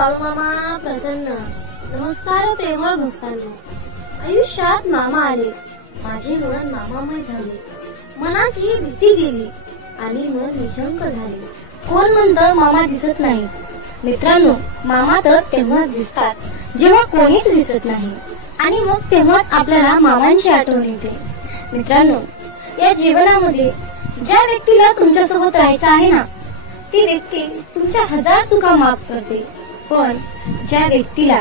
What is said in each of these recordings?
बाळूमामा प्रसन्न. नमस्कार प्रेमळ भक्तांनो. आयुष्यात मामा आले, माझे मन मामामय झाले, मनाची भीती गेली आणि मन निशंक झाले. कोण म्हणतं मामा दिसत नाही? मित्रांनो, मामा तर तेव्हा दिसतात जेव्हा कोणीच दिसत नाही, आणि मग तेव्हाच आपल्याला मामांची आठवण येते. मित्रांनो, या जीवनामध्ये ज्या व्यक्तीला तुमच्यासोबत राहायचं आहे ना, ती व्यक्ती तुमच्या 1000 चुका माफ करते. पण ज्या व्यक्तीला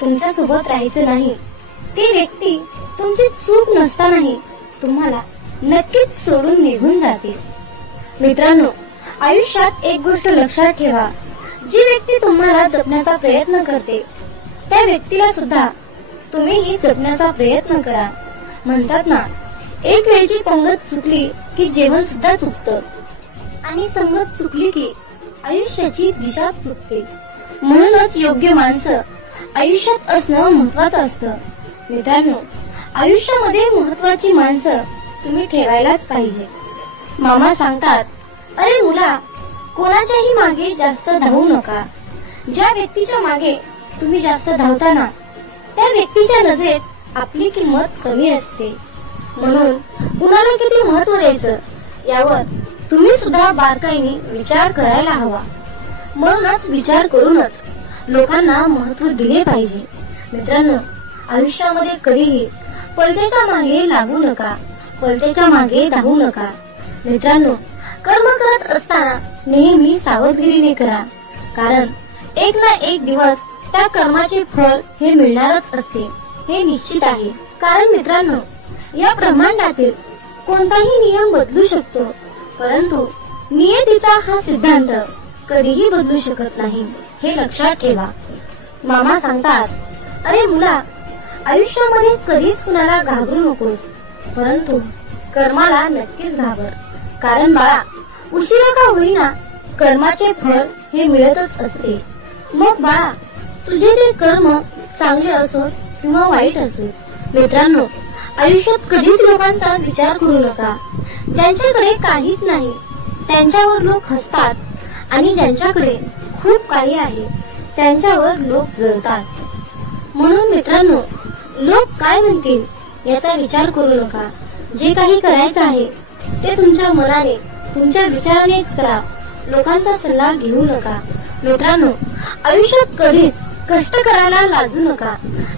तुमच्यासोबत राहायचं नाही, ती व्यक्ती तुमची चूक नसतानाही तुम्हाला नक्कीच सोडून निघून जाते. मित्रांनो, आयुष्यात एक गोष्ट लक्षात ठेवा, जी व्यक्ती तुम्हाला जपण्याचा प्रयत्न करते त्या व्यक्तीला सुद्धा तुम्हीही जपण्याचा प्रयत्न करा. म्हणतात ना, एक वेळची पंगत चुकली की जेवण सुद्धा चुकतं, आणि संगत चुकली की आयुष्याची दिशा चुकते. म्हणूनच योग्य माणसं आयुष्यात असणं महत्वाचं असतं. मित्रांनो, आयुष्यामध्ये महत्वाची माणसं तुम्ही ठेवायलाच पाहिजे. मामा सांगतात, अरे मुला, कोणाच्याही मागे जास्त धावू नका. ज्या व्यक्तीच्या मागे तुम्ही जास्त धावता ना, त्या व्यक्तीच्या नजरेत आपली किंमत कमी असते. म्हणून कुणाला किती महत्व द्यायचं यावर तुम्ही सुद्धा बारकाईने विचार करायला हवा. म्हणूनच विचार करूनच लोकांना महत्व दिले पाहिजे. मित्रांनो, आयुष्यामध्ये कधीही पलतेच्या मागे लागू नका, पलतेच्या मागे धावू नका. मित्रांनो, कर्म करत असताना नेहमी सावधगिरीने करा, कारण एक ना एक दिवस त्या कर्माचे फळ हे मिळणारच असते, हे निश्चित आहे. कारण मित्रांनो, या ब्रह्मांडातील कोणताही नियम बदलू शकतो, परंतु नियतीचा हा सिद्धांत कधीही बदलू शकत नाही, हे लक्षात ठेवा. मामा सांगतात, अरे मुला, आयुष्यामध्ये कधीच कुणाला घाबरू नकोस, परंतु कर्माला नक्कीच घाबर. कारण बाळा, उशिरा का होईना कर्माचे फळ हे मिळतच असते. मग बाळा, तुझे ते कर्म चांगले असो किंवा वाईट असो. मित्रांनो, आयुष्यात कधीच लोकांचा विचार करू नका. ज्यांच्याकडे काहीच नाही त्यांच्यावर लोक हसतात, आणि ज्यांच्याकडे खूप काही आहे त्यांच्यावर लोक जळतात. म्हणून मित्रांनो, लोक काय म्हणतील याचा विचार करू नका. जे काही करायचं आहे ते तुमच्या मनाने, तुमच्या विचारानेच करा. लोकांचा सल्ला घेऊ नका. मित्रांनो, आयुष्यात कधीच कष्ट करायला लाजू नका,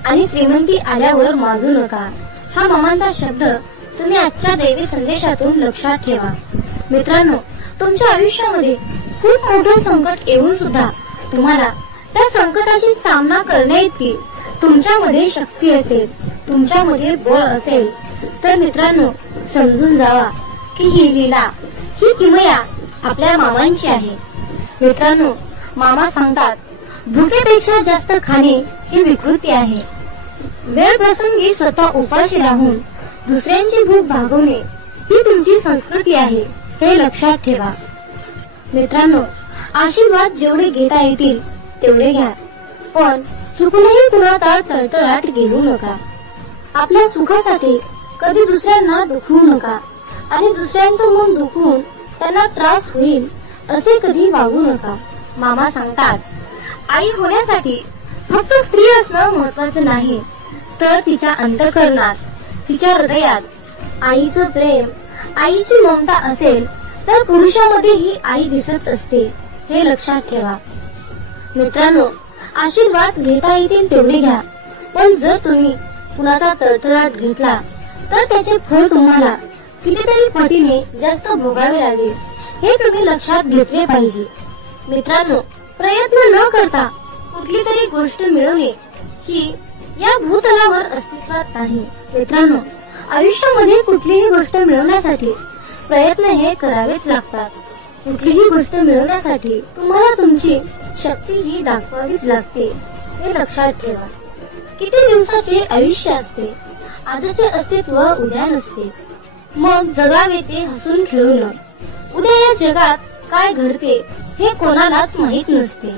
आणि श्रीमंती आल्यावर माजू नका. हा मामांचा शब्द तुम्ही आजच्या दैवी संदेशातून लक्षात ठेवा. मित्रांनो, तुमच्या आयुष्यामध्ये खूप मोठं संकट येऊन सुद्धा तुम्हाला त्या संकटाशी सामना करण्याइतकी तुमच्यामध्ये शक्ती असेल, तुमच्यामध्ये बळ असेल, तर मित्रांनो, समजून जावा की ही लीला, ही किमया आपल्या मामांची आहे. मित्रांनो, मामा सांगतात, भुकेपेक्षा जास्त खाणे ही विकृती आहे. वेळ प्रसंगी स्वतः उपाशी राहून दुसऱ्यांची भूक भागवणे ही तुमची संस्कृती आहे, हे लक्षात ठेवा. मित्रांनो, आशीर्वाद जेवढे घेता येतील तेवढे घ्या, पण चुकूनही कुणाचा तळतळाट घेऊ नका. आपल्या सुखासाठी कधी दुसऱ्यांना दुखवू नका, आणि दुसऱ्यांचं मन दुखवून त्यांना त्रास होईल असे कधी वागू नका. मामा सांगतात, आई होण्यासाठी फक्त स्त्री असणं महत्वाचं नाही, तर तिच्या अंतःकरणात, तिच्या हृदयात आईचं प्रेम, आईची ममता असेल तर पुरुषामध्येही आई दिसत असते, हे लक्षात ठेवा. मित्रांनो, आशीर्वाद घेता येतील तेवढे घ्या, पण जर तुम्ही कुणाचा तळतळाट घेतला तर त्याचे फळ तुम्हाला कितीतरी पटीने जास्त भोगावे लागेल, हे तुम्ही लक्षात घेतले पाहिजे. मित्रांनो, प्रयत्न न करता कुठली तरी गोष्ट मिळवणे ही या भूतलावर अस्तित्वात नाही. मित्रांनो, आयुष्यामध्ये कुठलीही गोष्ट मिळवण्यासाठी प्रयत्न हे करावेच लागतात. कुठलीही गोष्ट मिळवण्यासाठी तुम्हाला तुमची शक्ती ही दाखवावीच लागते, हे लक्षात ठेवा. किती दिवसाचे आयुष्य असते, आजचे अस्तित्व उद्या नसते. मग जगावे ते हसून खेळून. उद्या या जगात काय घडते हे कोणालाच माहित नसते.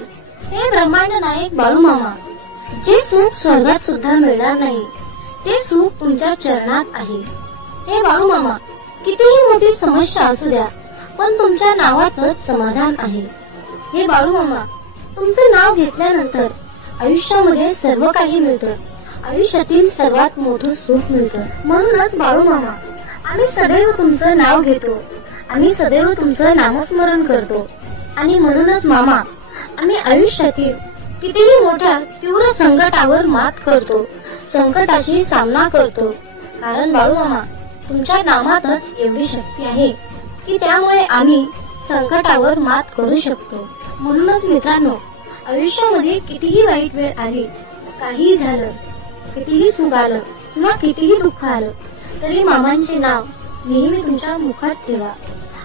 हे ब्रह्मांड नायक बाळूमामा, जे सुख स्वर्गात सुद्धा मिळणार नाही ते सुख तुमच्या चरणात आहे. हे बाळूमामा, कितीही मोठी समस्या असू द्या, पण तुमच्या नावातच समाधान आहे. हे बाळूमामा, तुमचं नाव घेतल्यानंतर आयुष्यामध्ये सर्व काही मिळतं. आयुष्यातील सर्वात मोठं सुख मिळतं. म्हणूनच बाळू मामा, आम्ही सदैव तुमचं नाव घेतो. आम्ही सदैव तुमचं नामस्मरण करतो. आणि म्हणूनच मामा, आम्ही आयुष्यातील कितीही मोठ्या तीव्र संकटावर मात करतो. संकटाशी सामना करतो. कारण बाळू मामा, तुमच्या नामातच एवढी शक्ती आहे की त्यामुळे आम्ही संकटावर मात करू शकतो. म्हणूनच मित्रांनो, आयुष्यामध्ये कितीही वाईट वेळ आली, काहीही झालं, कितीही सुख आलं किंवा कितीही दुःख आलं, तरी मामांचे नाव नेहमी तुमच्या मुखात ठेवा.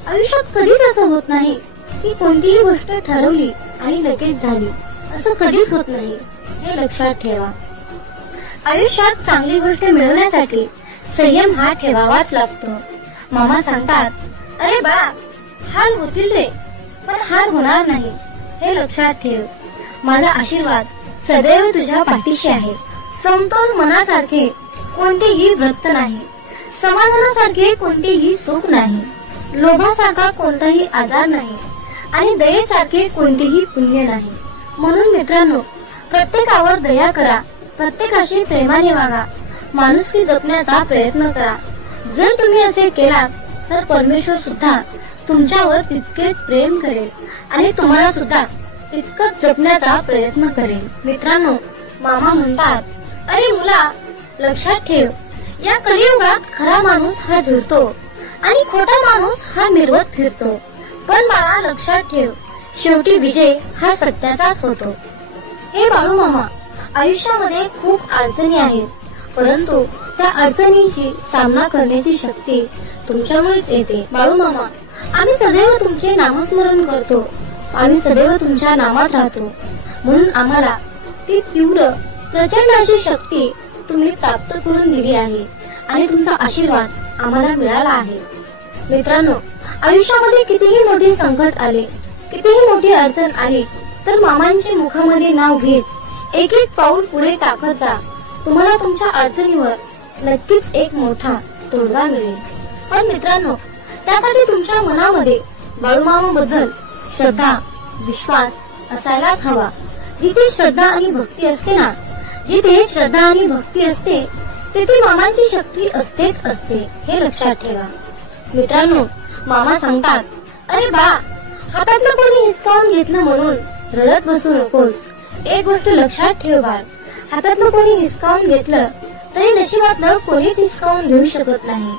आयुष्यात कधीच असं होत नाही की कोणतीही गोष्ट ठरवली आणि लगेच झाली. असं कधीच होत नाही, हे लक्षात ठेवा. आयुष्यात चांगली गोष्ट मिळवण्यासाठी संयम हा ठेवावाच लागतो. मामा सांगतात, अरे बा, हार होतील रे, पण हार होणार नाही, हे लक्षात ठेव. माझा आशीर्वाद सदैव तुझ्या पाठीशी आहे. समतोल मनासारखे कोणतेही व्रत नाही. समाधानासारखे कोणतेही सुख नाही. लोभासारखा कोणताही आजार नाही. आणि दयेसारखे कोणतेही पुण्य नाही. म्हणून मित्रांनो, प्रत्येकावर दया करा. प्रत्येकाशी प्रेमाने वागा. माणुसकी जपण्याचा प्रयत्न करा. जर तुम्ही असे केलात तर परमेश्वर सुद्धा तुमच्यावर तितकेच प्रेम करेल आणि तुम्हाला सुद्धा तितकंच जपण्याचा प्रयत्न करेल. मित्रांनो, मामा म्हणतात, अरे मुला, लक्षात ठेव, या कलियुगात खरा माणूस हा झुरतो आणि खोटा माणूस हा मिरवत फिरतो. पण बाळा, लक्षात ठेव, शेवटी विजय हा सत्याचाच होतो. हे बाळू मामा, आयुष्यामध्ये खूप अडचणी आहेत, परंतु त्या अडचणींशी सामना करण्याची शक्ती तुमच्यामुळेच येते. बाळू मामा, आम्ही सदैव तुमचे नामस्मरण करतो. आम्ही सदैव तुमच्या नामात राहतो. म्हणून आम्हाला ती तीव्र प्रचंड अशी शक्ती तुम्ही प्राप्त करून दिली आहे आणि तुमचा आशीर्वाद आम्हाला मिळाला आहे. मित्रांनो, आयुष्यामध्ये कितीही मोठी संकट आले, कितीही मोठी अडचण आली, तर मामांचे मुखामध्ये नाव घेत एक एक पाऊल पुढे टाकत जा. तुम्हाला तुमच्या अडचणीवर नक्कीच एक मोठा तोडगा मिळेल. पण मित्रांनो, त्यासाठी तुमच्या मनामध्ये बाळूमामाबद्दल श्रद्धा, विश्वास असायलाच हवा. जिथे श्रद्धा आणि भक्ती असते ना, जिथे श्रद्धा आणि भक्ती असते, तेथे मामांची शक्ती असतेच असते, हे लक्षात ठेवा. मित्रांनो, मामा सांगतात, अरे बा, हातातलं कोणी हिसकावून घेतलं म्हणून रडत बसू नकोस. एक गोष्ट लक्षात ठेव बाळ, हातातलं कोणी हिसकावून घेतलं तरी नशिबातलं कोणीच हिसकावून घेऊ शकत नाही.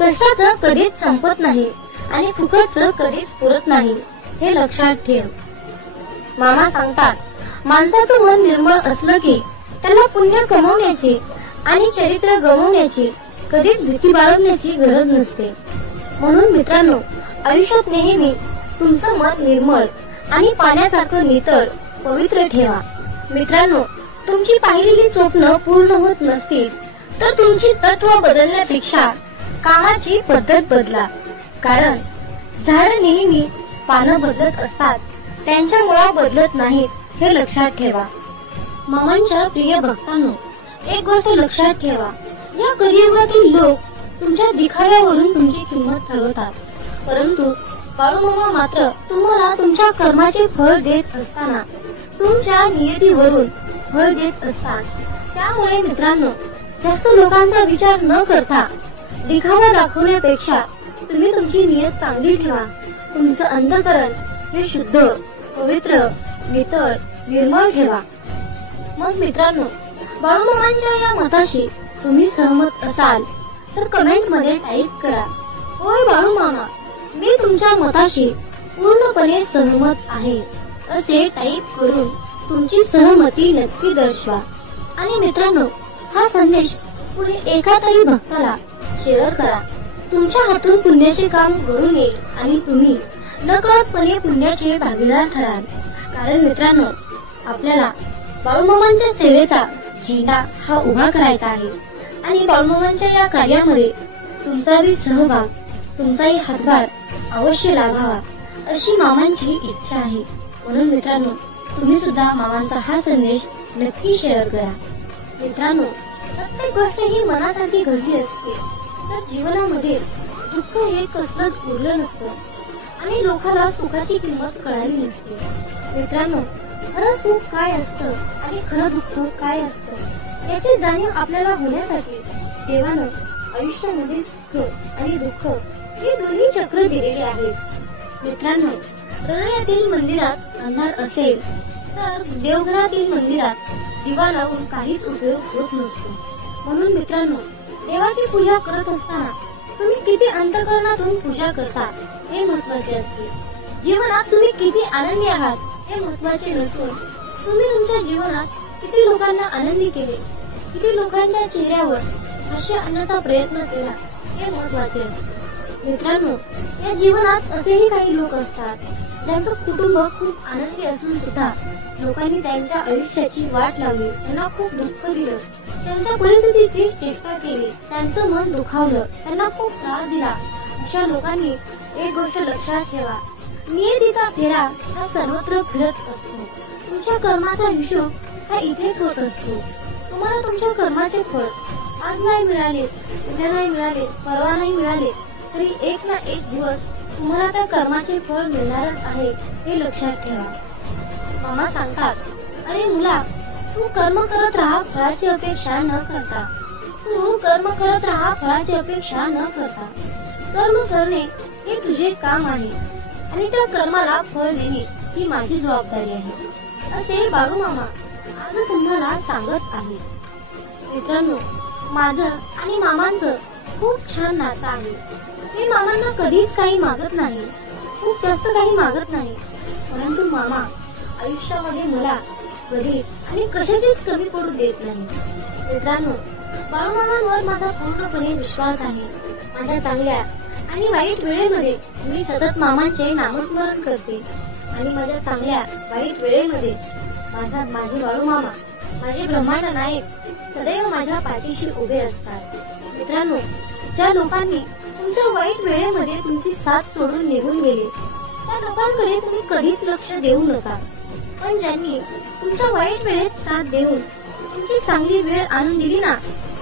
कष्टाचं कधीच संपत नाही आणि फुकटचं कधीच पुरत नाही, हे लक्षात ठेव. मामा सांगतात, माणसाचं मन निर्मळ असलं की त्याला पुण्य कमवण्याची आणि चरित्र गमवण्याची कधीच भीती बाळगण्याची गरज नसते. म्हणून मित्रांनो, आयुष्यात नेहमी तुमचं मन निर्मळ आणि पाण्यासारखं नितळ पवित्र ठेवा. मित्रांनो, तुमची पाहिलेली स्वप्न पूर्ण होत नसतील तर तुमची तत्व बदलण्यापेक्षा कामाची पद्धत बदला. कारण झाड नेहमी पानं बदलत असतात, त्यांच्या मुळा बदलत नाहीत, हे लक्षात ठेवा. मामांच्या प्रिय भक्तांनो, एक गोष्ट लक्षात ठेवा, या कलियुगातील लोक तुमच्या दिखाव्यावरून तुमची किंमत ठरवतात, परंतु बाळूमामा मात्र तुम्हाला तुमच्या कर्माचे फळ देत असताना तुमच्या नियतीवरून फळ देत असतात. त्यामुळे मित्रांनो, जास्त लोकांचा विचार न करता दिखावा दाखवण्यापेक्षा तुम्ही तुमची नियत चांगली ठेवा. तुमचं अंतःकरण हे शुद्ध, पवित्र, नितळ, निर्मळ ठेवा. मग मित्रांनो, बाळूमामांच्या या मताशी तुम्ही सहमत असाल तर कमेंट मध्ये टाईप करा, होय बाळूमामा, मी तुमच्या मताशी पूर्णपणे सहमत आहे, असे टाईप करून तुमची सहमती नक्की दर्शवा. आणि मित्रांनो, हा संदेश पुढे एका तरी भक्ताला शेअर करा. तुमच्या हातून पुण्याचे काम घडून येईल आणि तुम्ही नकळतपणे पुण्याचे भागीदार ठराल. कारण मित्रांनो, आपल्याला बाळूमामांच्या सेवेचा झेंडा हा उभा करायचा आहे आणि बाळूमामांच्या या कार्यामध्ये तुमचाही सहभाग, तुमचाही हातभार अवश्य लाभावा, अशी मामांची इच्छा आहे. म्हणून मित्रांनो, तुम्ही सुद्धा मामांचा हा संदेश नक्की शेअर करा. मित्रांनो, प्रत्येक गोष्ट ही मनासाठी घडली असते तर जीवनामध्ये दुःख हे कसलंच उरलं नसतं आणि लोकांना सुखाची किंमत कळाली नसते. मित्रांनो, खरं सुख काय असतं आणि खरं दुःख काय असतं याची जाणीव आपल्याला होण्यासाठी देवानं आयुष्यामध्ये सुख आणि दुःख हे दोन्ही चक्र दिलेले आहेत. मित्रांनो, हृदयातील मंदिरात अंधार असेल तर देवघरातील मंदिरात दिवा लावून काहीच उपयोग होत नसतो. म्हणून मित्रांनो, देवाची पूजा करत असताना तुम्ही किती अंतःकरणातून पूजा करता हे महत्त्वाचे असते. जीवनात तुम्ही किती आनंदी आहात हे महत्त्वाचे नसून तुम्ही तुमच्या जीवनात किती लोकांना आनंदी केले, किती लोकांच्या चेहऱ्यावर हास्य आणण्याचा प्रयत्न केला हे महत्त्वाचे असते. मित्रांनो, या जीवनात असेही काही लोक असतात ज्यांचं कुटुंब खूप आनंदी असून सुद्धा लोकांनी त्यांच्या आयुष्याची वाट लावली, त्यांना खूप दुःख दिलं, त्यांच्या परिस्थितीची चेष्टा केली, त्यांचं मन दुखावलं, त्यांना खूप त्रास दिला. अशा लोकांनी एक गोष्ट लक्षात ठेवा, नियतीचा फेरा हा सर्वत्र फिरत असतो. तुमच्या कर्माचा हिशोब हा इथेच होत असतो. तुम्हाला तुमच्या कर्माचे फळ आज नाही मिळाले, उद्या नाही मिळाले, परवा नाही मिळाले, तरी एक ना एक दिवस तुम्हाला त्या कर्माचे फळ मिळणारच आहे हे लक्षात ठेवा. मामा सांगतात, अरे मुला, तू कर्म करत राहा फळाची अपेक्षा न करता. तू कर्म करत राहा फळाची अपेक्षा न करता. कर्म करणे हे तुझे काम आहे आणि त्या कर्माला फळ देणे ही माझी जबाबदारी आहे, असे बाळू मामा आज तुम्हाला सांगत आहे. मित्रांनो, माझं आणि मामांचं खूप छान नातं आहे. मी मामांना कधीच काही मागत नाही, खूप जास्त काही मागत नाही, परंतु मामा आयुष्यामध्ये मला कधी आणि कशाचीच कमी पडू देत नाही. मित्रांनो, बाळूमामांवर माझा पूर्णपणे विश्वास आहे. माझ्या चांगल्या आणि वाईट वेळेमध्ये मी सतत मामांचे नामस्मरण करते आणि माझ्या चांगल्या वाईट वेळेमध्ये माझे बाळूमामा, माझे ब्रह्मांड नायक सदैव माझ्या पाठीशी उभे असतात. मित्रांनो, ज्या लोकांनी तुमच्या वाईट वेळेमध्ये तुमची साथ सोडून निघून गेले त्या लोकांकडे तुम्ही कधीच लक्ष देऊ नका, पण ज्यांनी तुमच्या वाईट वेळेत साथ देऊन तुमची चांगली वेळ आणून दिली ना,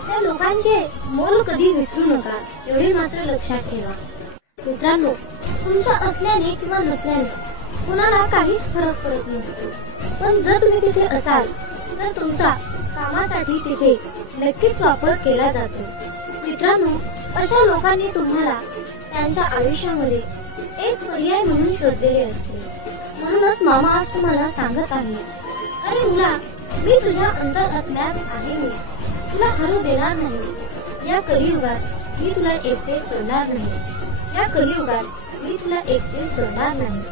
त्या लोकांचे मोल कधी विसरू नका, एवढे मात्र लक्षात ठेवा. मित्रांनो, तुमच्या असल्याने किंवा नसल्याने कुणाला काहीच फरक पडत नसतो, पण जर तुम्ही तिथे असाल तर तुमचा कामासाठी तिथे नक्कीच वापर केला जातो. मित्रांनो, अशा लोकांनी तुम्हाला त्यांच्या आयुष्यामध्ये एक पर्याय म्हणून शोधलेले असते. म्हणूनच मामा आज तुम्हाला सांगत आहे, अरे मुला, मी तुझ्या अंतरात्म्यात आहे, मी तुला हरू देणार नाही. या कलियुगात मी तुला एकटे सोडणार नाही, या कलियुगात मी तुला एकटे सोडणार नाही.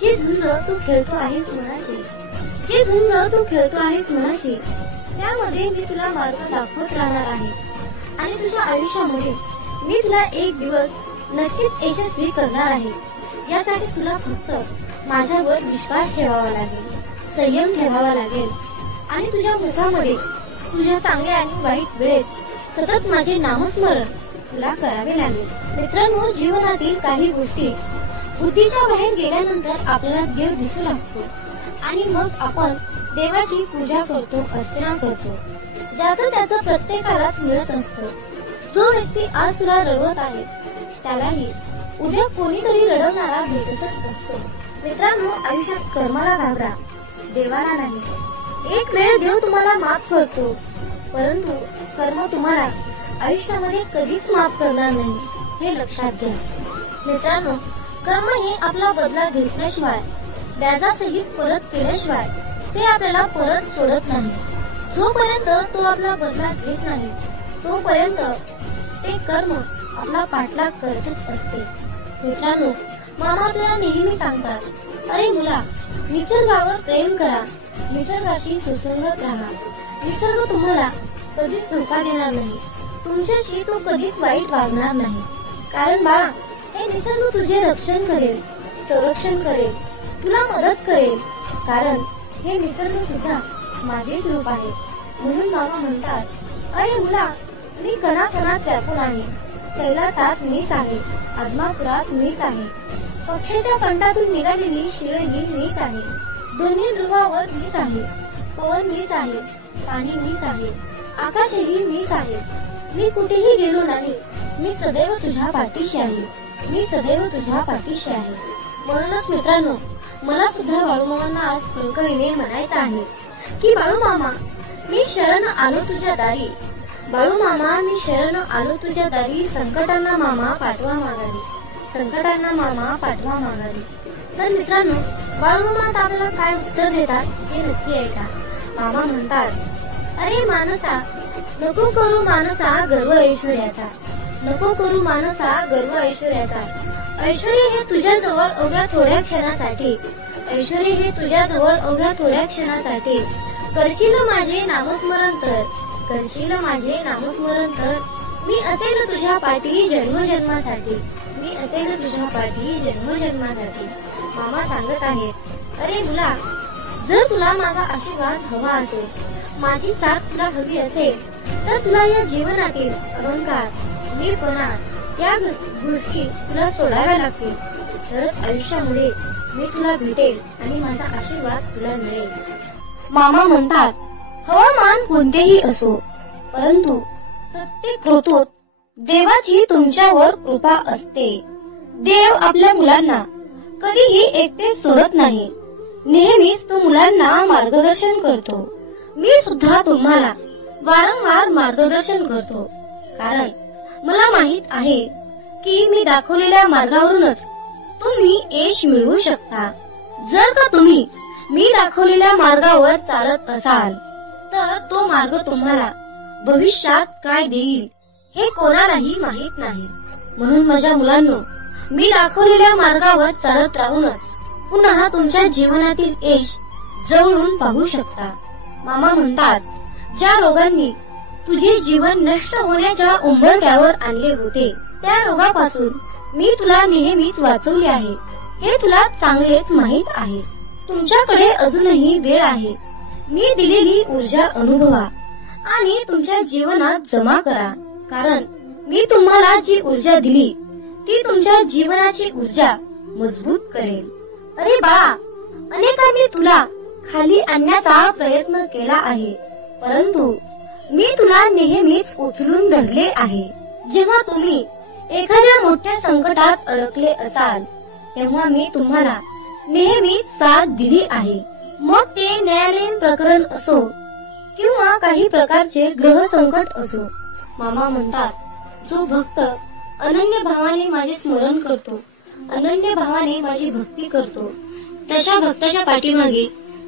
जे झुंज तू खेळतो आहेस मनाशी, जे झुंज तू खेळतो आहेस मनाशी, त्यामध्ये मी तुला मार्ग दाखवत राहणार आहे आणि तुझ्या आयुष्यामध्ये मी तुला एक दिवस नक्कीच यशस्वी करणार आहे. यासाठी तुला फक्त माझ्यावर विश्वास ठेवावा लागेल, संयम ठेवावा लागेल आणि तुझ्या मुखामध्ये तुझ्या चांगल्या आणि वाईट वेळेत सतत माझे नामस्मरण तुला करावे लागेल. मित्रांनो, जीवनातील काही गोष्टी बुद्धीच्या बाहेर गेल्यानंतर आपल्याला देव दिसू लागतो आणि मग आपण देवाची पूजा करतो, अर्चना करतो, ज्याचं त्याचं प्रत्येकालाच मिळत असतं. जो व्यक्ती आज तुला रडवत आहे त्यालाही उद्या कोणीतरी रडवणारा भेटतच असतो. मित्रांनो, आयुष्यात कर्माला घाबरा, देवाला नाही. एक वेळ देव तुम्हाला माफ करतो, परंतु कर्म तुम्हाला आयुष्यामध्ये कधीच माफ करणार नाही, हे लक्षात घ्या. मित्रांनो, कर्म हे आपला बदला घेतल्याशिवाय, व्याजासहित परत केल्याशिवाय ते आपल्याला परत सोडत नाही. जोपर्यंत तो आपला बदला घेत नाही तोपर्यंत ते कर्म आपला पाठलाग करतच असते. मित्रांनो, मामा आपल्याला नेहमी सांगतात, अरे मुला, निसर्गावर प्रेम करा, निसर्गाशी सुसंगत राहा. निसर्ग तुम्हाला कधीच धोका देणार नाही, तुमच्याशी तो कधीच वाईट वागणार नाही. कारण बाळा, हे निसर्ग तुझे रक्षण करेल, संरक्षण करेल, तुला मदत करेल. कारण हे निसर्ग सुद्धा माझेच रूप आहे. म्हणून मामा म्हणतात, अरे मुला, मी कणाकणात व्यापून आहे, कैलासात मीच आहे, आदमापुरात मीच आहे, पक्षाच्या कंठातून निघालेली शिळही मीच आहे, दोन्ही ध्रुवावर मीच आहे, पवन मीच आहे, पाणी मीच आहे, आकाशही मीच आहे. मी कुठेही गेलो नाही, मी सदैव तुझ्या पाठीशी आहे, मी सदैव तुझ्या पाठीशी आहे. म्हणूनच मित्रांनो, मला सुद्धा बाळूमामांना आज कळकळीने म्हणायचं आहे की बाळूमामा, मी शरण आलो तुझ्या दारी. बाळूमामा, मी शरण आलो तुझ्या दारी. संकटांना मामा पाठवा माघारी. संकटांना मामा पाठवा माघारी. तर मित्रांनो, बाळूमामा आता आपल्याला काय उत्तर देतात हे नक्की ऐका. मामा म्हणतात, अरे मानसा, नको करू मानसा गर्व ऐश्वर्याचा. नको करू मानसा गर्व ऐश्वर्याचा. ऐश्वर्य हे तुझ्याजवळ अवघ्या थोड्या क्षणासाठी. ऐश्वर्य हे तुझ्याजवळ अवघ्या थोड्या क्षणासाठी. करशील माझे नामस्मरण तर. करशील माझे नामस्मरण तर. मी असेल तुझ्या पाठी जन्मजन्मासाठी. मी असेल तुझ्या पाठी जन्मजन्मासाठी. मामा सांगत आहेत, अरे मुला, जर तुला माझा आशीर्वाद हवा असेल, माझी साथ तुला हवी असेल, तर तुला या जीवनातील अहंकार, मीपणा या गोष्टी तुला सोडाव्या लागतील. तरच आयुष्यामध्ये मी तुला भेटेल आणि माझा आशीर्वाद तुला मिळेल. मामा म्हणतात, हवामान कोणतेही असो, परंतु प्रत्येक ऋतूत देवाची तुमच्यावर कृपा असते. देव आपल्या मुलांना कधीही एकटे सोडत नाही. नेहमीच तो मुलांना मार्गदर्शन करतो. मी सुद्धा तुम्हाला वारंवार मार्गदर्शन करतो, कारण मला माहित आहे की मी दाखवलेल्या मार्गावरूनच तुम्ही यश मिळवू शकता. जर का तुम्ही मी दाखवलेल्या मार्गावर चालत असाल, तर तो मार्ग तुम्हाला भविष्यात काय देईल हे कोणालाही माहित नाही. म्हणून माझ्या मुलांनो, मी दाखवलेल्या मार्गावर चालत राहूनच पुन्हा तुमच्या जीवनातील यश जवळून पाहू शकता. मामा म्हणतात, ज्या रोगांनी तुझे जीवन नष्ट होण्याच्या उंबरठ्यावर आणले होते, त्या रोगापासून मी तुला नेहमीच वाचवले आहे हे तुला चांगलेच माहित आहे. तुमच्याकडे अजूनही वेळ आहे. मी दिलेली ऊर्जा अनुभवा आणि तुमच्या जीवनात जमा करा, कारण मी तुम्हाला जी ऊर्जा दिली ती तुमच्या जीवनाची ऊर्जा मजबूत करेल. अरे बाळा, अनेकांनी तुला खाली आणण्याचा प्रयत्न केला आहे, परंतु मी तुला नेहमीच उचलून धरले आहे. जेव्हा तुम्ही एखाद्या मोठ्या संकटात अडकले असाल, तेव्हा मी तुम्हाला नेहमीच साथ दिली आहे. मग ते न्यायालयीन प्रकरण असो किंवा काही प्रकारचे ग्रह संकट असो. मामा म्हणतात, जो भक्त अनन्य भावाने माझे स्मरण करतो, अनन्य भावाने माझी भक्ती करतो, तशा भक्ताच्या पाठीमागे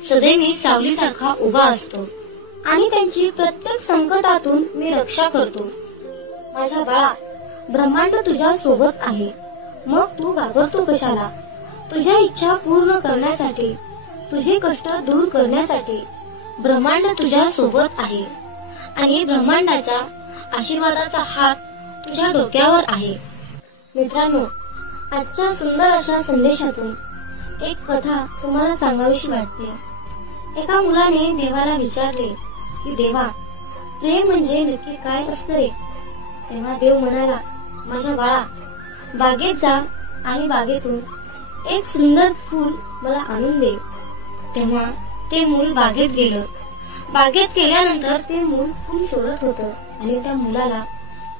सदैव सावलीसारखा उभा असतो आणि त्यांची प्रत्येक संकटातून मी रक्षा करतो. माझ्या बाळा, ब्रह्मांड तुझ्या सोबत आहे, मग तू घाबरतो कशाला? तुझ्या इच्छा पूर्ण करण्यासाठी, तुझे कष्ट दूर करण्यासाठी ब्रह्मांड तुझ्या सोबत आहे आणि ब्रह्मांडाच्या आशीर्वादाचा हात तुझ्या डोक्यावर आहे. मित्रांनो, आजच्या सुंदर अशा संदेशातून एक कथा तुम्हाला सांगावीशी वाटते. एका मुलाने देवाला विचारले की देवा, प्रेम म्हणजे नक्की काय असतं रे? तेव्हा देव म्हणाला, माझ्या बाळा, बागेत जा आणि बागेतून एक सुंदर फूल मला आणून दे. तेव्हा ते मूल बागेत गेलं. बागेत गेल्यानंतर ते मूल फूल शोधत होतं आणि त्या मुलाला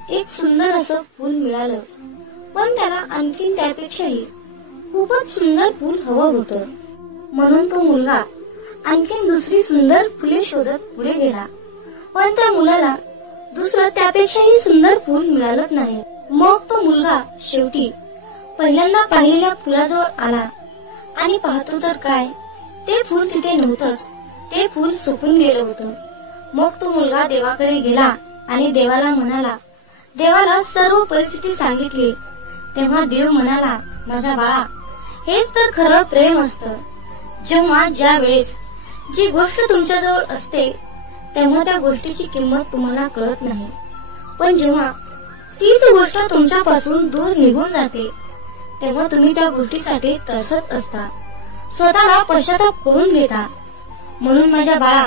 एक सुंदर असं फूल मिळालं, पण त्याला आणखीन त्यापेक्षाही खूपच सुंदर फूल हवं होतं. म्हणून तो मुलगा आणखीन दुसरी सुंदर फुले शोधत पुढे गेला, पण त्या मुलाला दुसरं त्यापेक्षाही सुंदर फूल मिळालंच नाही. मग तो मुलगा शेवटी पहिल्यांदा पाहिलेल्या फुलाजवळ आला आणि पाहतो तर काय, ते फूल तिथे नव्हतंच. ते फूल सुकून गेलं होतं. मग तो मुलगा देवाकडे गेला आणि देवाला म्हणाला, देवाला सर्व परिस्थिती सांगितली. तेव्हा देव म्हणाला, माझ्या बाळा, हेच तर खरं प्रेम असतं. जेव्हा ज्या वेळेस जी गोष्ट तुमच्याजवळ असते, तेव्हा त्या गोष्टीची किंमत तुम्हाला कळत नाही, पण जेव्हा तीच गोष्ट तुमच्यापासून दूर निघून जाते, तेव्हा तुम्ही त्या गोष्टीसाठी तरसत असता, स्वतःला पश्चाताप करून घेता. म्हणून माझ्या बाळा,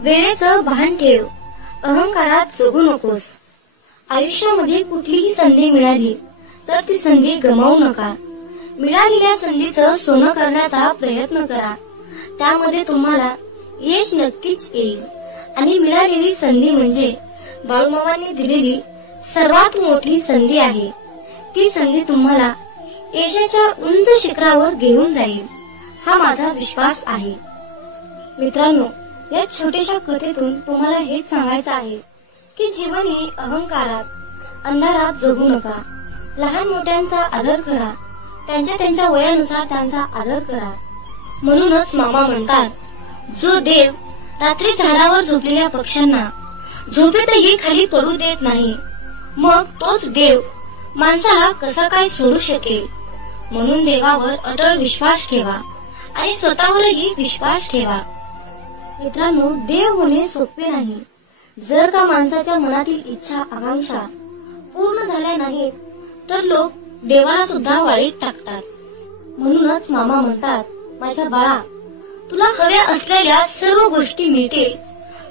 वेळेचं भान ठेव, अहंकारात जगू नकोस. आयुष्यामध्ये कुठलीही संधी मिळाली तर ती संधी गमावू नका. मिळालेल्या संधीचं सोनं करण्याचा प्रयत्न करा, त्यामध्ये तुम्हाला यश नक्कीच येईल. आणि मिळालेली संधी म्हणजे बाळूमामांनी दिलेली सर्वात मोठी संधी आहे. ती संधी तुम्हाला यशाच्या उंच शिखरावर घेऊन जाईल. हा माझा विश्वास आहे. मित्रांनो, या छोट्याशा कथेतून तुम्हाला हेच सांगायचं आहे की जीवन हे अहंकारात, अंधारात जगू नका. लहान मोठ्यांचा आदर करा, त्यांच्या वयानुसार त्यांचा आदर करा. म्हणूनच मामा म्हणतात, जो देव रात्री झाडावर झोपलेल्या पक्ष्यांना झोपेतही खाली पडू देत नाही, मग तोच देव माणसाला कसा काय सोडू शकेल. म्हणून देवावर अटळ विश्वास ठेवा आणि स्वतःवरही विश्वास ठेवा. मित्रांनो, देव होणे सोपे नाही. जर का माणसाच्या मनातील इच्छा आकांक्षा पूर्ण झाल्या नाहीत तर लोक देवाला सुद्धा वाळीत टाकतात. म्हणूनच मामा म्हणतात, माझ्या बाळा, तुला हव्या असलेल्या सर्व गोष्टी मिळतील,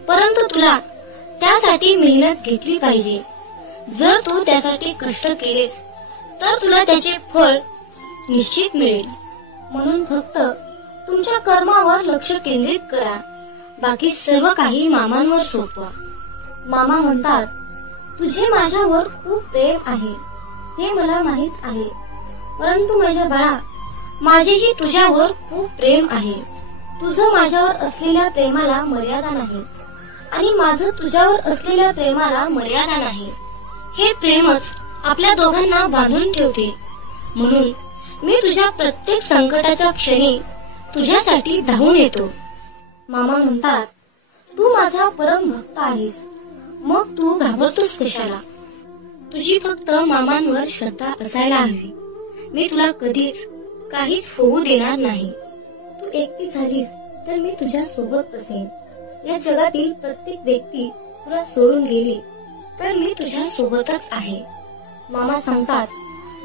परंतु तुला त्यासाठी मेहनत घेतली पाहिजे. जर तू त्यासाठी कष्ट केलेस तर तुला त्याचे फळ निश्चित मिळेल. म्हणून फक्त तुमच्या कर्मावर लक्ष केंद्रित करा, बाकी सर्व काही मामांवर सोपवा. मामा म्हणतात, तुझे माझ्यावर खूप प्रेम आहे हे मला माहित आहे, परंतु माझ्या बाळा, माझेही तुझ्यावर खूप प्रेम आहे. तुझं माझ्यावर असलेल्या प्रेमाला मर्यादा नाही आणि माझं तुझ्यावर असलेल्या प्रेमाला मर्यादा नाही. हे प्रेमच आपल्या दोघांना बांधून ठेवते. म्हणून मी तुझ्या प्रत्येक संकटाच्या क्षणी तुझ्यासाठी धावून येतो. मामा म्हणतात, तू माझा परम भक्त आहेस, मग तू घाबरतोस कशाला? तुझी फक्त मामांवर श्रद्धा असायला हवी. मी तुला कधीच काहीच होऊ देणार नाही. तू एकटी झालीस तर मी तुझ्या सोबत असेन. या जगातील प्रत्येक व्यक्ती तुला सोडून गेली तर मी तुझ्या सोबतच आहे. मामा सांगतात,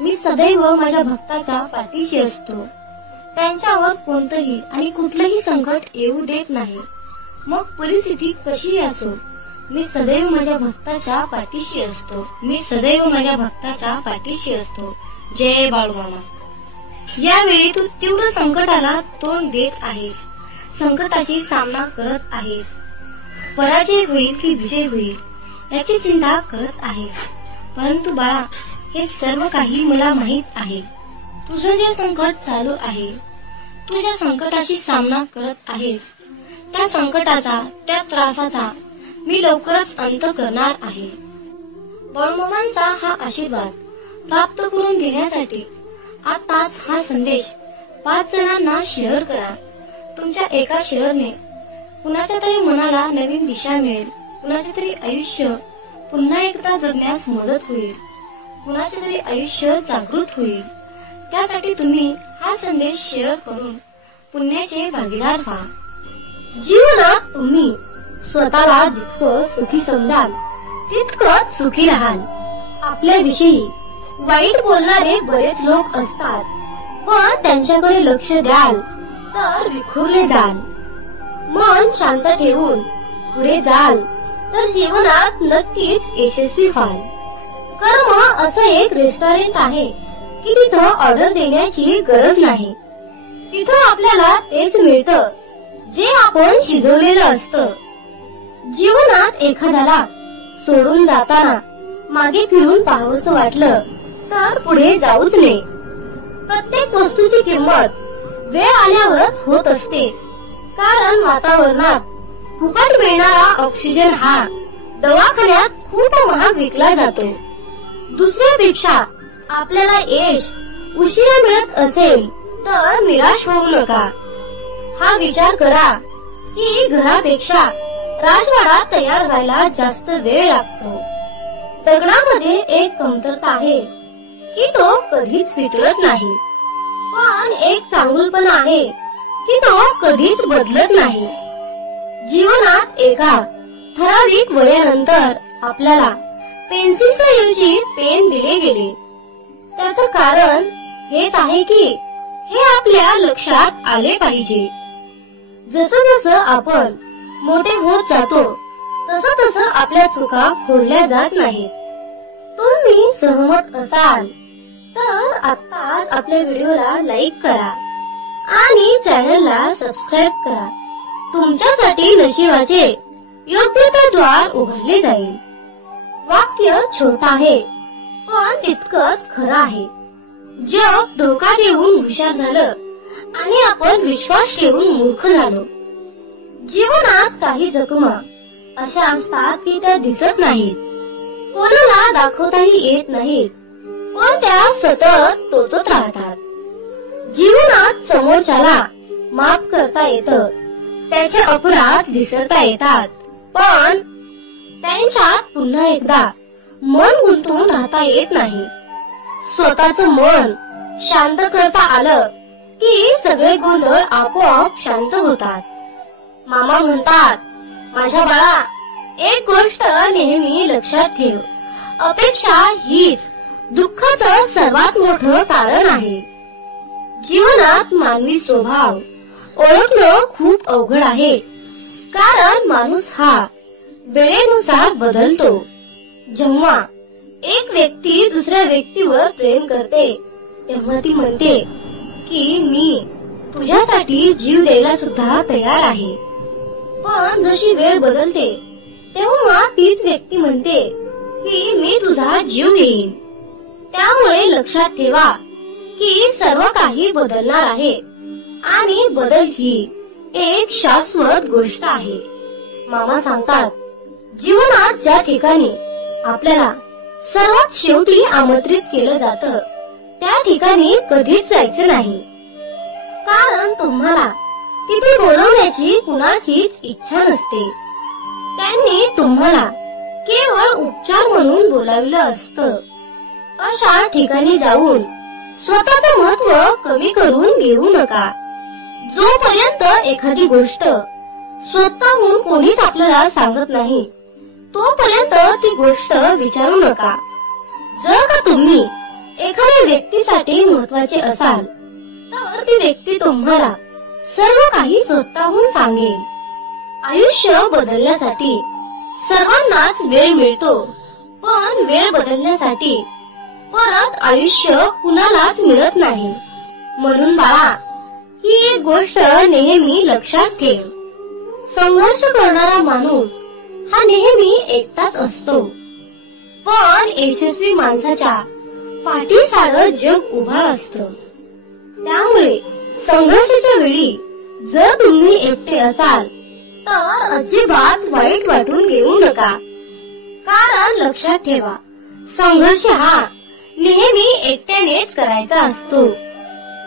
मी सदैव माझ्या भक्ताच्या पाठीशी असतो. त्यांच्यावर कोणतंही आणि कुठलंही संकट येऊ देत नाही. मग परिस्थिती कशीही असो, मी सदैव माझ्या भक्ताच्या पाठीशी असतो. मी सदैव माझ्या भक्ताच्या पाठीशी असतो. जय बाळूमामा. यावेळी तू तीव्र संकटाला तोंड देत आहेस, संकटाशी सामना करत आहेस. पराजय होईल की विजय होईल याची चिंता करत आहेस. परंतु बाळा, हे सर्व काही मला माहित आहे. तुझं जे संकट चालू आहे, तू ज्या संकटाशी सामना करत आहेस, त्या संकटाचा, त्या त्रासाचा मी लवकरच अंत करणार आहे. बाळूमामांचा हा आशीर्वाद प्राप्त करून घेण्यासाठी आताच हा संदेश 5 जणांना शेअर करा. तुमच्या एका शेअरने कुणाच्या तरी मनाला नवीन दिशा मिळेल, कुणाचे तरी आयुष्य पुन्हा एकदा जगण्यास मदत होईल, कुणाचे तरी आयुष्य जागृत होईल. त्यासाठी तुम्ही हा संदेश शेअर करून पुण्याचे भागीदार व्हा. जीवनात तुम्ही स्वतःला जितकं सुखी समजाल तितकंच सुखी राहाल. आपल्याविषयी वाईट बोलणारे बरेच लोक असतात, पण त्यांच्याकडे लक्ष द्याल तर विखुरले जाल. मन शांत ठेवून पुढे जाल तर जीवनात नक्कीच यशस्वी व्हाल. कर्म असं एक रेस्टॉरंट आहे की तिथं ऑर्डर देण्याची गरज नाही. तिथं आपल्याला तेच मिळतं जे आपण शिजवलेलं असतं. जीवनात एखाद्याला सोडून जाताना मागे फिरून पाहावंसं वाटलं तर पुढे जाऊच नये. प्रत्येक वस्तूची किंमत वेळ आल्यावरच होत असते, कारण वातावरणात फुकट मिळणारा ऑक्सिजन हा दवाखान्यात खूप महाग विकला जातो. दुसऱ्यापेक्षा आपल्याला यश उशिरा मिळत असेल तर निराश होऊ नका. हा विचार करा की घरापेक्षा राजवाडा तयार व्हायला जास्त वेळ लागतो. दगडामध्ये एक कमतरता आहे की तो कधीच वितळत नाही, पण एक चांगुलपणा आहे की तो कधीच बदलत नाही. जीवनात एका ठराविक वयानंतर आपल्याला पेन्सिलच्या ऐवजी पेन दिले गेले. त्याचं कारण हेच आहे की हे आपल्या लक्षात आले पाहिजे. जसं जसं आपण मोठे होत जातो तसं तसं आपल्या चुका खोडल्या जात नाहीत. तुम्ही सहमत असाल तर आत्ताच आपल्या व्हिडिओला लाईक करा आणि चॅनलला सबस्क्राईब करा. तुमच्यासाठी नशिबाचे योग्य ते द्वार उघडले जाईल. वाक्य छोटं आहे पण तितकंच खरं आहे. जग धोका देऊन हुशार झालं आणि आपण विश्वास ठेवून मूर्ख झालो. जीवनात काही जखमा अशा असतात की त्या दिसत नाहीत, कोणाला दाखवताही येत नाहीत, पण त्या सतत टोचत राहतात. जीवनात समोरच्याला माफ करता येतं, त्याचे अपराध विसरता येतात, पण त्यांच्यात पुन्हा एकदा मन गुंतवून राहता येत नाही. स्वतःचं मन शांत करता आलं की सगळे गोंधळ आपोआप शांत होतात. मामा म्हणतात, माझ्या बाळा, एक गोष्ट नेहमी लक्षात ठेव, अपेक्षा हीच दुःखाचं सर्वात मोठं कारण आहे. जीवनात मानवी स्वभाव ओळखणं खूप अवघड आहे, कारण माणूस हा वेळेनुसार बदलतो. जेव्हा एक व्यक्ती दुसऱ्या व्यक्तीवर प्रेम करते तेव्हा ती म्हणते की मी तुझ्यासाठी जीव द्यायला सुद्धा तयार आहे, पण जशी वेळ बदलते तेव्हा तीच व्यक्ती म्हणते की मी तुझा जीव घेईन. त्यामुळे लक्षात ठेवा की सर्व काही बदलणार आहे आणि बदल ही एक शाश्वत गोष्ट आहे. मामा सांगतात, जीवनात ज्या ठिकाणी आपल्याला सर्वात शेवटी आमंत्रित केलं जातं त्या ठिकाणी कधीच जायचं नाही, कारण तुम्हाला तिथे बोलवण्याची कुणाचीच इच्छा नसते. त्यांनी तुम्हाला केवळ उपचार म्हणून बोलावलं असतं. अशा ठिकाणी जाऊन स्वतःचं महत्व कमी करून घेऊ नका. जोपर्यंत एखादी गोष्ट स्वतःहून कोणीच आपल्याला सांगत नाही तोपर्यंत ती गोष्ट विचारू नका. जर का तुम्ही एखाद्या व्यक्तीसाठी महत्वाचे असाल तर ती व्यक्ती तुम्हाला सर्व काही स्वतःहून सांगेल. आयुष्य बदलण्यासाठी सर्वांनाच वेळ मिळतो, पण वेळ बदलण्यासाठी परत आयुष्य कुणालाच मिळत नाही. म्हणून बाळा, ही एक गोष्ट नेहमी लक्षात ठेव, संघर्ष करणारा माणूस हा नेहमी एकटाच असतो, पण यशस्वी माणसाच्या पाठी सारं जग उभा असतं. त्यामुळे संघर्षाच्या वेळी जर तुम्ही एकटे असाल तर अजिबात वाईट वाटून घेऊ नका, कारण लक्षात ठेवा, संघर्ष हा नेहमी एकट्यानेच करायचा असतो.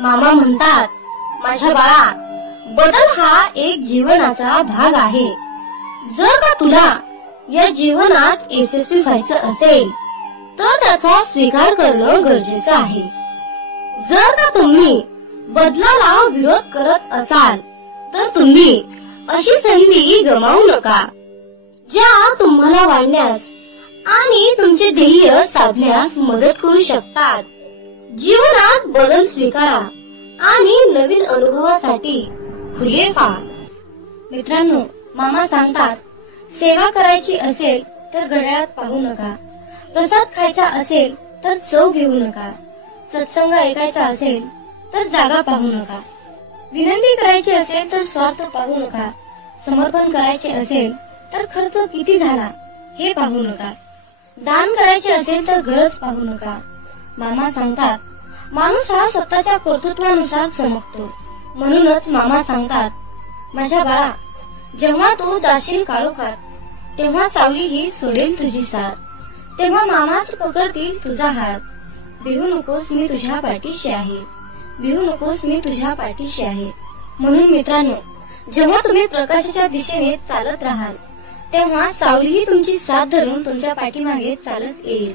मामा म्हणतात, माझ्या बाळा, बदल हा एक जीवनाचा भाग आहे. जर का तुला या जीवनात यशस्वी व्हायचं असेल तर त्याचा स्वीकार करणं गरजेचं आहे. जर का तुम्ही बदलाला विरोध करत असाल तर तुम्ही अशी संधी गमावू नका ज्या तुम्हाला वाढण्यास आणि तुमचे ध्येय साधण्यास मदत करू शकतात. जीवनात बदल स्वीकारा आणि नवीन अनुभवासाठी खुले व्हा. मित्रांनो, मामा सांगतात, सेवा करायची असेल तर घड्याळात पाहू नका, प्रसाद खायचा असेल तर चव घेऊ नका, सत्संग ऐकायचा असेल तर जागा पाहू नका, विनंती करायची असेल तर स्वार्थ पाहू नका, समर्पण करायचे असेल तर खर्च किती झाला हे पाहू नका, दान करायचे असेल तर गरज पाहू नका. मामा सांगतात, माणूस हा स्वतःच्या कर्तृत्वानुसार चमकतो. म्हणूनच मामा सांगतात, माझ्या बाळा, जेव्हा तू जाशील काळोखात तेव्हा सावली ही सोडेल तुझी साथ, तेव्हा मामाच पकडतील तुझा हात. भिवू नकोस, मी तुझ्या पाठीशी आहे, भिवू नकोस, मी तुझ्या पाठीशी आहे. म्हणून मित्रांनो, जेव्हा तुम्ही प्रकाशाच्या दिशेने चालत राहाल तेव्हा सावलीही तुमची साथ धरून तुमच्या पाठीमागे चालत येईल.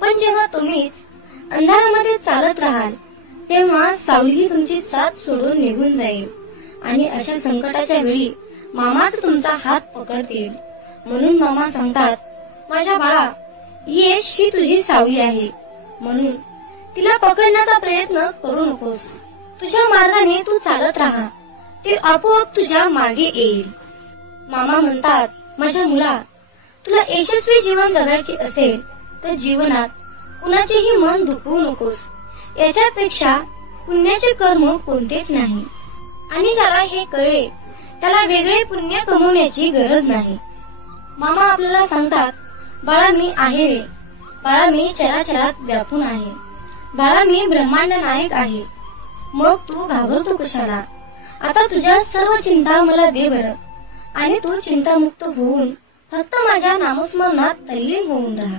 पण जेव्हा तुम्हीच अंधारामध्ये चालत राहाल तेव्हा सावलीही तुमची साथ सोडून निघून जाईल आणि अशा संकटाच्या वेळी मामाच तुमचा हात पकडतील. म्हणून मामा सांगतात, माझ्या बाळा, यश ही तुझी सावली आहे, म्हणून तिला पकडण्याचा प्रयत्न करू नकोस. तुझ्या मार्गाने तू चालत राहा, ते आपोआप तुझ्या मागे येईल. मामा म्हणतात, माझ्या मुला, तुला यशस्वी जीवन जगायचे असेल तर जीवनात कुणाचेही मन दुखवू नकोस. याच्यापेक्षा पुण्याचे कर्म कोणतेच नाही. आणि ज्याला हे कळले त्याला वेगळे पुण्य कमवण्याची गरज नाही. मामा आपल्याला सांगतात, बाळा, मी आहे रे, बाळा, मी चराचरात व्यापून आहे, बाळा, मी ब्रह्मांड नायक आहे. मग तू घाबरतो कशाला? आता तुझ्या सर्व चिंता मला दे बरं, आणि तू चिंतामुक्त होऊन फक्त माझ्या नामस्मरणात तल्लीन होऊन राहा.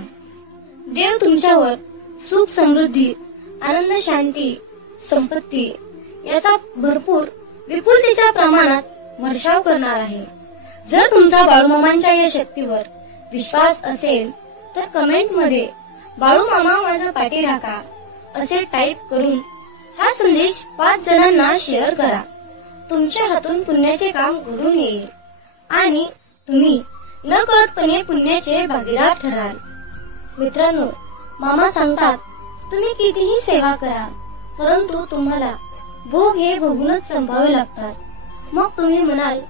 देव तुमच्यावर सुख समृद्धी, आनंद, शांती, संपत्ती याचा भरपूर विपुलतेच्या प्रमाणात वर्षाव करणार आहे. जर तुमचा बाळूमामांच्या या शक्तीवर विश्वास असेल तर कमेंट मध्ये बाळूमामा माझा पाठीराखा असे टाईप करून हा संदेश 5 जणांना शेअर करा. तुमच्या हातून पुण्याचे काम घडून येईल आणि तुम्ही नकळतपणे पुण्याचे भागीदार ठराल. मित्रांनो, मामा सांगतात तुम्ही कितीही सेवा करा, परंतु तुम्हाला भोग हे भोगूनच संपावे लागतात. मग तुम्ही म्हणाल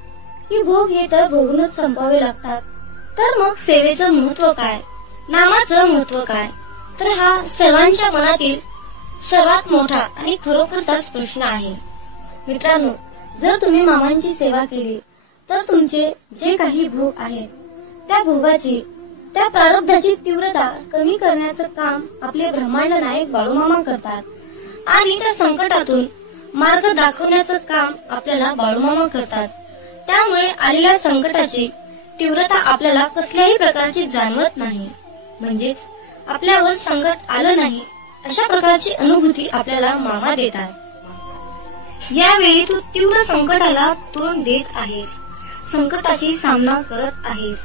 की भोग हे तर भोगूनच संपावे लागतात, तर मग सेवेचं महत्व काय, नामाचं महत्व काय? तर हा सर्वांच्या मनातील सर्वात मोठा आणि खरोखरचाच प्रश्न आहे. मित्रांनो, जर तुम्ही मामांची सेवा केली तर तुमचे जे काही भोग आहेत त्या भोगाची, त्या प्रारब्धाची तीव्रता कमी करण्याचं काम आपले ब्रह्मांड नायक बाळूमामा करतात आणि त्या संकटातून मार्ग दाखवण्याचं काम आपल्याला बाळूमामा करतात. त्यामुळे आलेल्या संकटाची तीव्रता आपल्याला कसल्याही प्रकारची जाणवत नाही, म्हणजेच आपल्यावर संकट आलं नाही अशा प्रकारची अनुभूती आपल्याला मामा देतात. यावेळी तू तीव्र संकटाला तोंड देत आहेस, संकटाशी सामना करत आहेस.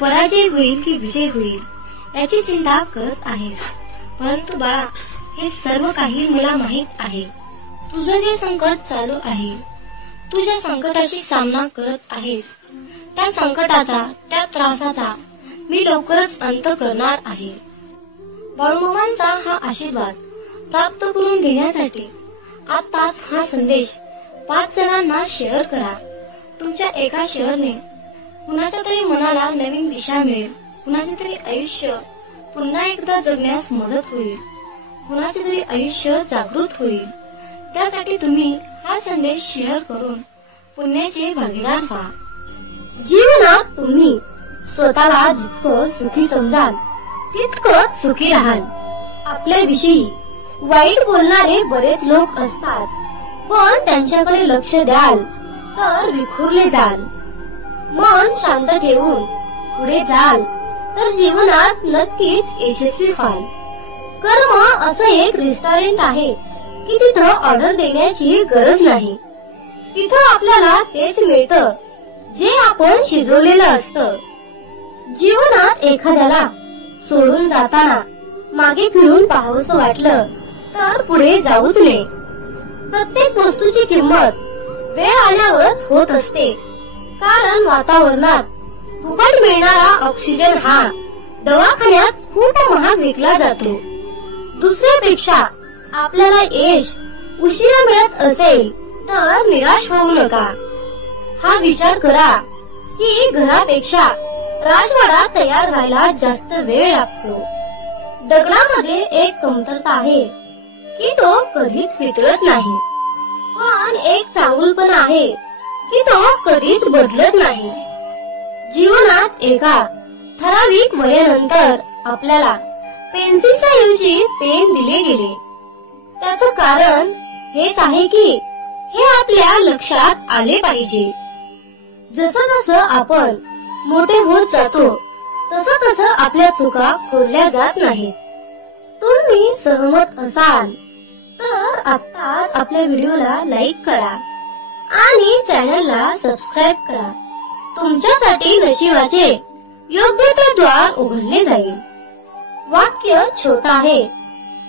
पराजय होईल की विजय होईल याची चिंता करत आहेस. परंतु बाळा, हे सर्व काही मला माहित आहे. तुझं जे संकट चालू आहे, तू ज्या संकटाशी सामना करत आहेस, त्या संकटाचा, त्या त्रासाचा मी लवकरच अंत करणार आहे. बाळूमामांचा हा आशीर्वाद प्राप्त करून घेण्यासाठी आताच हा संदेश 5 जणांना शेअर करा. तुमच्या एका शेअरने कुणाच्या तरी मनाला नवीन दिशा मिळेल, कुणाचे तरी आयुष्य पुन्हा एकदा जगण्यास मदत होईल, कुणाचे तरी आयुष्य जागृत होईल. त्यासाठी तुम्ही हा संदेश शेअर करून पुण्याचे भागीदार व्हा. जीवनात तुम्ही स्वतःला जितकं सुखी समजाल तितकंच सुखी राहाल. आपल्याविषयी वाईट बोलणारे बरेच लोक असतात, पण त्यांच्याकडे लक्ष द्याल तर विखुरले जाल. मन शांत ठेवून पुढे जाल तर जीवनात नक्कीच यशस्वी व्हाल. कर्म असं एक रेस्टॉरंट आहे की तिथं ऑर्डर देण्याची गरज नाही. तिथं आपल्याला तेच मिळतं जे आपण शिजवलेलं असतं. जीवनात एखाद्याला सोडून जाताना मागे फिरून पाहावंसं वाटलं तर पुढे जाऊच नये. प्रत्येक वस्तूची किंमत वेळ आल्यावरच होत असते, कारण वातावरणात फुकट मिळणारा ऑक्सिजन हा दवाखान्यात खूप महाग विकला जातो. दुसऱ्यापेक्षा आपल्याला यश उशिरा मिळत असेल तर निराश होऊ नका. हा विचार करा की घरापेक्षा राजवाडा तयार व्हायला जास्त वेळ लागतो. दगडामध्ये एक कमतरता आहे की तो कधीच वितळत नाही, पण एक चांगुलपणा आहे की तो कधीच बदलत नाही. जीवनात एका ठराविक वयानंतर आपल्याला पेन्सिलच्या ऐवजी पेन दिले गेले. त्याचं कारण हेच आहे की हे आपल्या लक्षात आले पाहिजे. जसं जसं आपण मोठे होत जातो तसं तसं आपल्या चुका खोडल्या जात नाहीत. तुम्ही सहमत असाल तर आत्ताच आपल्या व्हिडिओला लाईक करा आणि चॅनलला सबस्क्राईब करा. तुमच्यासाठी नशिबाचे योग्य ते द्वार उघडले जाईल. वाक्य छोटं आहे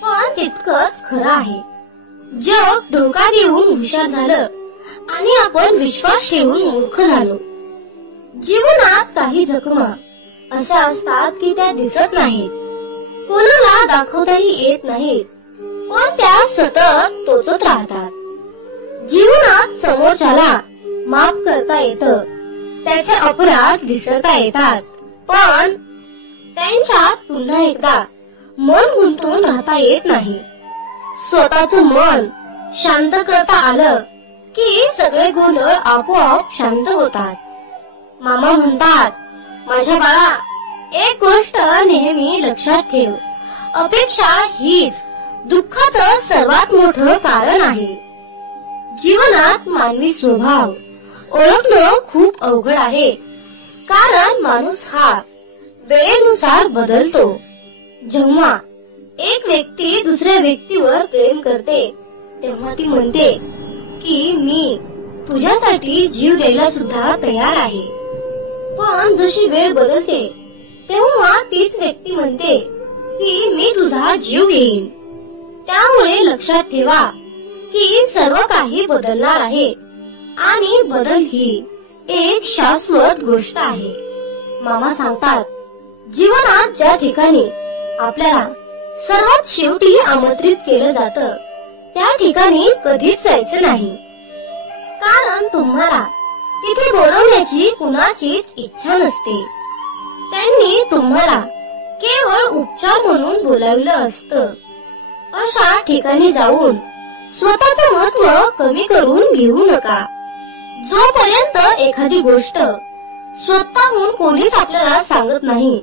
पण तितकंच खरं आहे. जग धोका देऊन हुशार झालं आणि आपण विश्वास ठेवून मूर्ख झालो. जीवनात काही जखमा अशा असतात की त्या दिसत नाहीत, कोणाला दाखवताही येत नाहीत, पण त्या सतत टोचत राहतात. जीवनात समोरच्याला माफ करता येतं, त्याचे अपराध विसरता येतात, पण त्यांच्यात पुन्हा एकदा मन गुंतवून राहता येत नाही. स्वतःचं मन शांत करता आलं की सगळे गोंधळ आपोआप शांत होतात. मामा म्हणतात, माझ्या बाळा, एक गोष्ट नेहमी लक्षात ठेव, अपेक्षा हीच दुःखाचं सर्वात मोठं कारण आहे. जीवनात मानवी स्वभाव ओळखणं खूप अवघड आहे, कारण माणूस हा वेळेनुसार बदलतो. जेव्हा एक व्यक्ती दुसऱ्या व्यक्तीवर प्रेम करते तेव्हा ती म्हणते की मी तुझ्यासाठी जीव द्यायला सुद्धा तयार आहे. पण जशी वेळ बदलते तेव्हा तीच व्यक्ती म्हणते की मी तुझा जीव घेईन. त्यामुळे लक्षात ठेवा की सर्व काही बदलणार आहे आणि बदल ही एक शाश्वत गोष्ट आहे. मामा सांगतात, जीवनात ज्या ठिकाणी आपल्याला सर्वात शेवटी आमंत्रित केलं जातं त्या ठिकाणी कधीच जायचं नाही, कारण तुम्हाला तिथे बोलवण्याची कुणाचीच इच्छा नसते. त्यांनी तुम्हाला केवळ उपचार म्हणून बोलावलं असतं. अशा ठिकाणी जाऊन स्वतःचं महत्व कमी करून घेऊ नका. जोपर्यंत एखादी गोष्ट स्वतःहून कोणीच आपल्याला सांगत नाही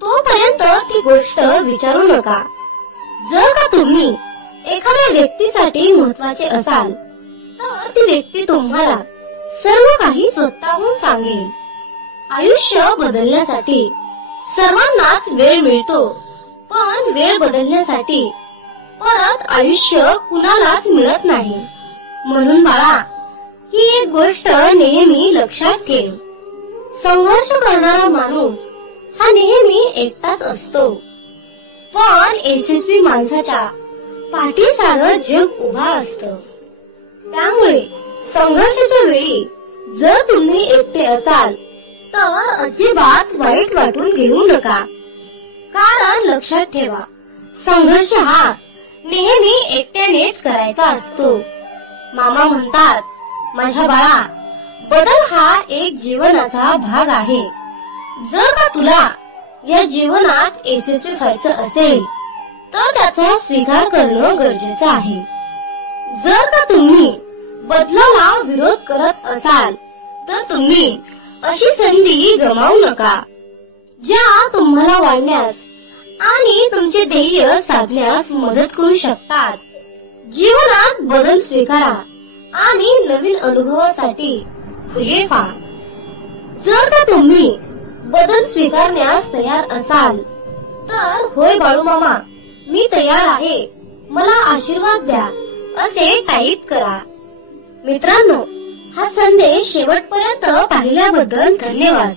तोपर्यंत ती गोष्ट विचारू नका. जर का तुम्ही एखाद्या व्यक्तीसाठी महत्वाचे असाल तर ती व्यक्ती तुम्हाला सर्व काही स्वतःहून सांगेल. आयुष्य बदलण्यासाठी सर्वांनाच वेळ मिळतो, पण वेळ बदलण्यासाठी परत आयुष्य कुणालाच मिळत नाही. म्हणून बाळा, ही एक गोष्ट नेहमी लक्षात ठेव. संघर्ष करणारा माणूस हा नेहमी एकटाच असतो, पण यशस्वी माणसाच्या पाठी सारं जग उभा असतं. त्यामुळे संघर्षाच्या वेळी जर तुम्ही एकटे असाल तर अजिबात वाईट वाटून घेऊ नका, कारण लक्षात ठेवा, संघर्ष हा नेहमी एकट्यानेच करायचा असतो. मामा म्हणतात, माझ्या बाळा, बदल हा एक जीवनाचा भाग आहे. जर का तुला या जीवनात यशस्वी व्हायचं असेल तर त्याचा स्वीकार करणं गरजेचं आहे. जर का तुम्ही बदलाला विरोध करत असाल तर तुम्ही अशी संधी गमावू नका ज्या तुम्हाला वाढण्यास आणि तुमचे ध्येय साधण्यास मदत करू शकतात. जीवनात बदल स्वीकारा आणि नवीन अनुभवासाठी खुले व्हा. जर का तुम्ही बदल स्वीकारण्यास तयार असाल तर होय बाळू मामा, मी तयार आहे, मला आशीर्वाद द्या असे टाईप करा. मित्रांनो, हा संदेश शेवटपर्यंत पाहिल्याबद्दल धन्यवाद.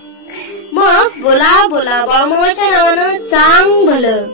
मग बोला बोला बाळूमामाच्या नावानं चांग भलं.